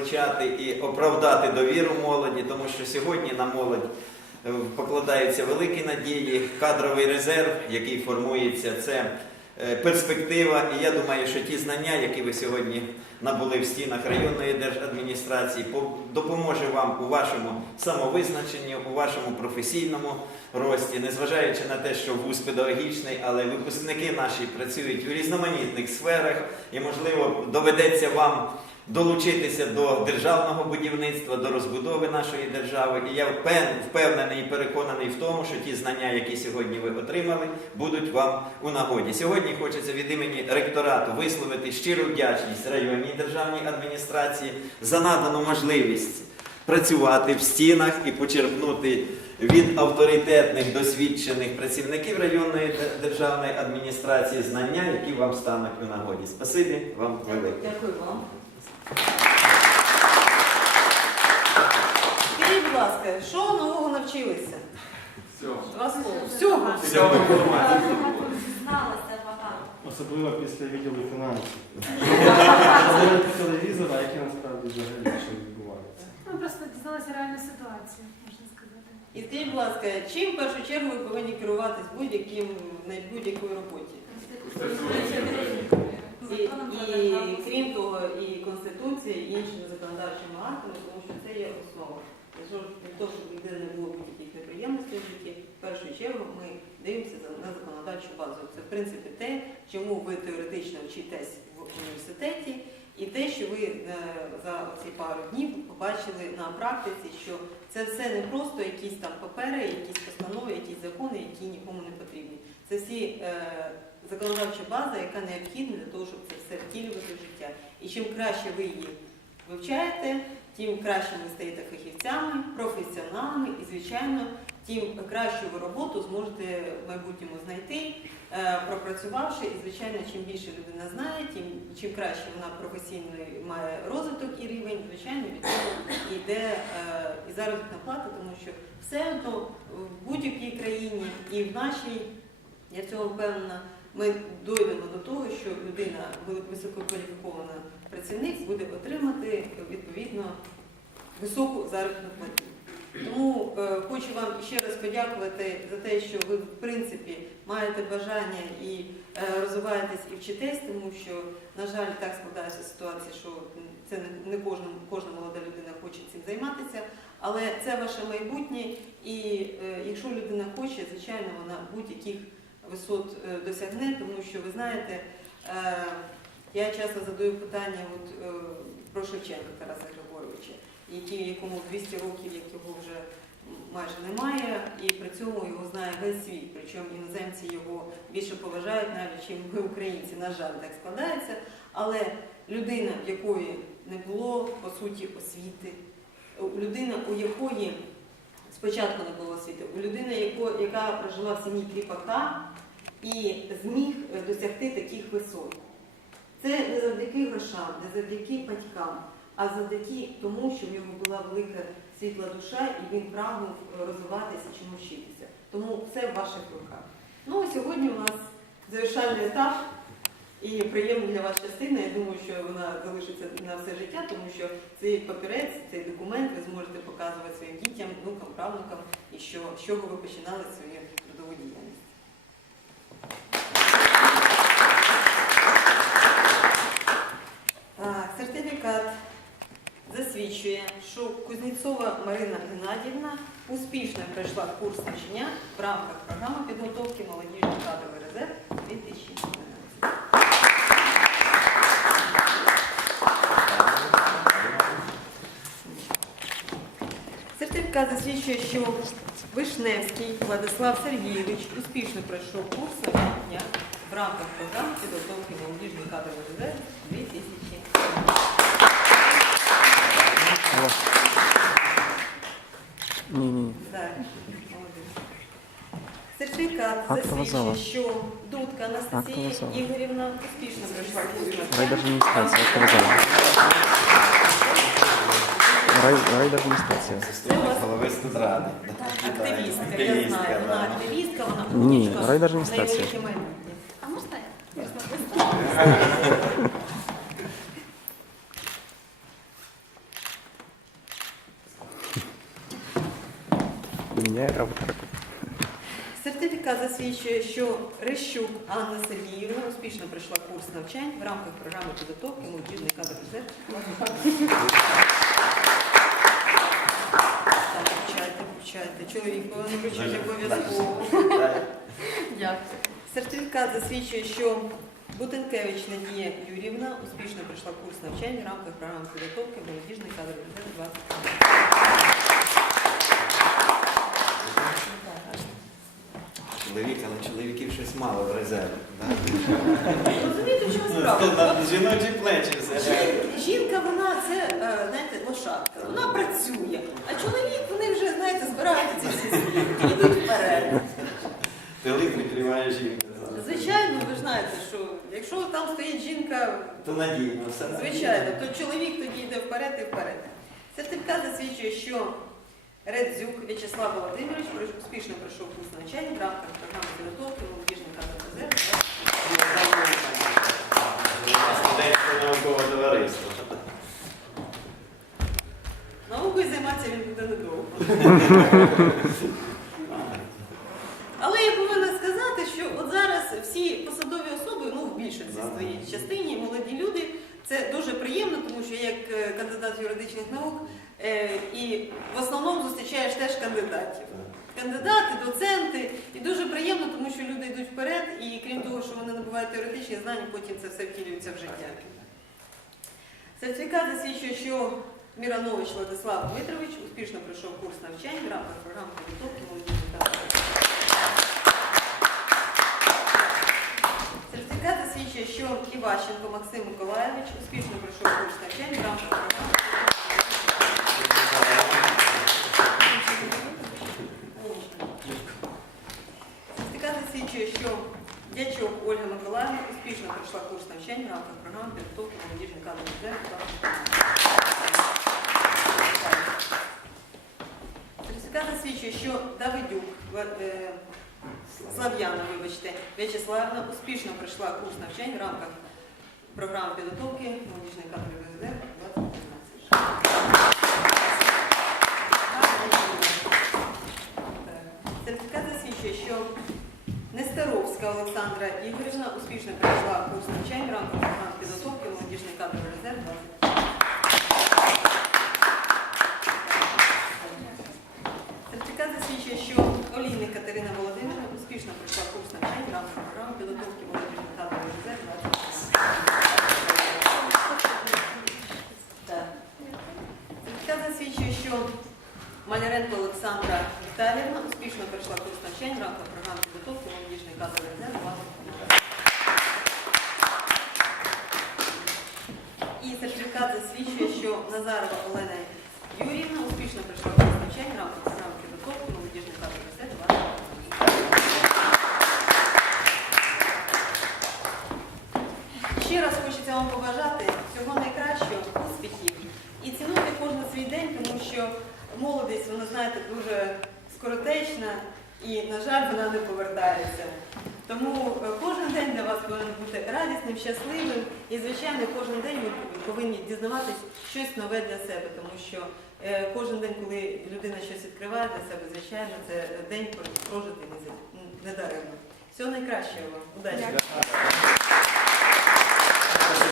розпочати і оправдати довіру молоді, тому що сьогодні на молодь е, покладаються великі надії, кадровий резерв, який формується, це е, перспектива. І я думаю, що ті знання, які ви сьогодні набули в стінах районної держадміністрації, по- допоможе вам у вашому самовизначенні, у вашому професійному рості, незважаючи на те, що вуз педагогічний, але випускники наші працюють у різноманітних сферах, і можливо доведеться вам долучитися до державного будівництва, до розбудови нашої держави. І я впевнений і переконаний в тому, що ті знання, які сьогодні ви отримали, будуть вам у нагоді. Сьогодні хочеться від імені ректорату висловити щиру вдячність районній державній адміністрації за надану можливість працювати в стінах і почерпнути від авторитетних досвідчених працівників районної державної адміністрації знання, які вам стануть у нагоді. Спасибі вам велике. Дякую вам. Скажіть, будь ласка, що нового навчилися? Все. Два слова. Всього. Всього. Багато. Особливо після відділу фінансів. Дивитися телевізор, які насправді взагалі що відбувається. Ми просто дізналися реальну ситуацію, можна сказати. І скажіть, будь ласка, чим в першу чергу ви повинні керуватись будь-яким на будь-якій роботі? І, і крім того, і Конституція, і іншими законодавчими актами, тому що це є основа. Для того, щоб ніде не було будь-яких неприємностей в житті, в першу чергу ми дивимося на законодавчу базу. Це в принципі те, чому ви теоретично вчитесь в університеті, і те, що ви е, за ці пару днів побачили на практиці, що це все не просто якісь там папери, якісь постанови, якісь закони, які нікому не потрібні. Це всі е, законодавча база, яка необхідна для того, щоб це все втілювати в життя. І чим краще ви її вивчаєте, тим краще ви стаєте фахівцями, професіоналами і, звичайно, тим кращу ви роботу зможете в майбутньому знайти, е, пропрацювавши. І, звичайно, чим більше людина знає, тим чим краще вона професійно має розвиток і рівень, звичайно, від цього йде е, і заробітна плата, тому що все одно в будь-якій країні і в нашій, я в цьому впевнена, ми дойдемо до того, що людина, висококваліфікована працівник, буде отримати відповідно високу заробітну плату. Тому е, хочу вам ще раз подякувати за те, що ви в принципі маєте бажання і е, розвиваєтесь і вчитесь, тому що, на жаль, так складається ситуація, що це не кожна, кожна молода людина хоче цим займатися, але це ваше майбутнє, і е, якщо людина хоче, звичайно, вона будь-яких висот е, досягне, тому що ви знаєте, е, я часто задаю питання от, е, про Шевченка Тараса Григоровича, який, якому 200 років, як його вже майже немає, і при цьому його знає весь світ. Причому іноземці його більше поважають навіть, чим ми, українці, на жаль, так складається. Але людина, в якої не було по суті освіти, людина, у якої спочатку не було освіти, у людини, яка прожила в сім'ї кріпака і зміг досягти таких висот. Це не завдяки грошам, не завдяки батькам, а завдяки тому, що в нього була велика світла душа і він прагнув розвиватися чому вчитися. Тому все в ваших руках. Ну а сьогодні у нас завершальний етап і приємна для вас частина. Я думаю, що вона залишиться на все життя, тому що цей папірець, цей документ ви зможете показувати своїм дітям, внукам, правнукам, і що, з чого ви починали свою трудову діяльність. Сертифікат засвідчує, що Кузнєцова Марина Геннадівна успішно пройшла курс навчання в рамках програми підготовки молодіжний кадровий резерв 2011. Сертифікат засвідчує, що Вишневський Владислав Сергійович успішно пройшов курс навчання в рамках програми підготовки молодіжний кадровий резерв 2011. Ні, ні. Сертифікат засвідчує, що Дудка Анастасія Ігорівна успішно пройшла курс райдержадміністрація. Заступник голови студради. Активістка, я знаю, вона активістка, вона Ні, райдержадміністрація. А можна? Міняє аватарку. Сертифікат засвідчує, що Рещук Анна Сергіївна успішно пройшла курс навчань в рамках програми підготовки молодіжних кадрів. Включайте. Чоловік повинен включити обов'язково. Дякую. Сертифікат засвідчує, що Бутенкевич Надія Юрівна успішно пройшла курс навчань в рамках програми підготовки молодіжний кадр резерв 20. Чоловік, але чоловіків щось мало в резерві. Розумієте, в чому справа? Жіночі плечі все. Жінка, вона це, е, знаєте, лошадка. Вона працює. А чоловік, збирають ці всі і йдуть вперед. Тили прикриває жінка. Звичайно, ви ж знаєте, що якщо там стоїть жінка, То надійно, все звичайно, то чоловік тоді йде вперед і вперед. Сертифікат засвідчує, що Редзюк В'ячеслав Володимирович успішно пройшов курс навчання в рамках програми підготовки молодіжний кадр резерв. Студентське наукове товариство. Наукою займатися він буде недовго. Але я повинна сказати, що от зараз всі посадові особи, ну в більшості своїй частині, молоді люди, це дуже приємно, тому що як е, кандидат юридичних наук е, і в основному зустрічаєш теж кандидатів. Кандидати, доценти, і дуже приємно, тому що люди йдуть вперед, і крім того, що вони набувають теоретичні знання, потім це все втілюється в життя. Сертифікат засвідчує, що Міранович Владислав Дмитрович успішно пройшов курс навчань в рамках програми підготовки молодіжних кадрів. Сертифікат засвідчує, що Іващенко Максим Миколаєвич успішно пройшов курс навчань в рамках програми. Сертифікат засвідчує, що Дячок Ольга Миколаївна успішно пройшла курс навчань в рамках програми підготовки молодіжних кадрів резерв. Засвідчує, що Давидюк е, Слав'яна, вибачте, В'ячеславівна успішно пройшла курс навчань в рамках програми підготовки молодіжної кадрової резерв 2015. Сертифікат засвідчує, що Нестеровська Олександра Ігорівна успішно пройшла курс навчань в рамках програми підготовки молодіжної кадрової резерв 2015. Сертифікат засвідчує, що Олійник Катерина Володимирівна успішно пройшла курс навчань в рамках програми підготовки молодіжних кадрових резерв 2015. Так. Сертифікат засвідчує, що Маляренко Олександра Віталіївна успішно пройшла курс навчань в програми підготовки молодіжної кадрової резерв І сертифікат засвідчує, що Назарова Олена Юріївна успішно пройшла курс навчань в програми підготовки молодіжних кадрових резерв 2015. Ще раз хочеться вам побажати всього найкращого, успіхів. І цінуйте кожен свій день, тому що молодість, вона, знаєте, дуже скоротечна і, на жаль, вона не повертається. Тому е, кожен день для вас повинен бути радісним, щасливим. І, звичайно, кожен день ви повинні дізнаватись щось нове для себе, тому що е, кожен день, коли людина щось відкриває для себе, звичайно, це день прожитий не за- не даремно. Всього найкращого вам. Удачі!